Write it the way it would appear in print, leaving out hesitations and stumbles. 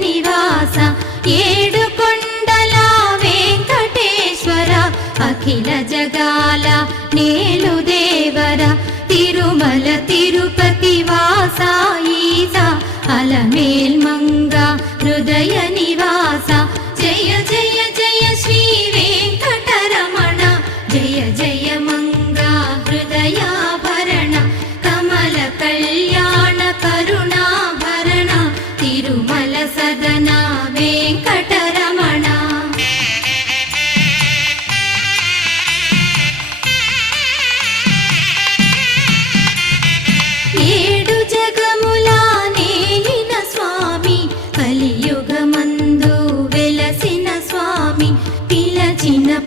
నివాస ఏడు కొండల వెంకటేశ్వర అఖిల జగాల నేలు దేవర తిరుమల తిరుపతి వాస ఈస అలమేల్ మంగ హృదయ నివాస జయ జయ జయ శ్రీ వెంకటరమణ జయ జయ మంగ హృదయాభరణ కమల కళ్యాణ కరుణాభరణ తిరుమల సదన వెంకటరమణ ఏడు జగముల నేలిన స్వామి కలియుగమందు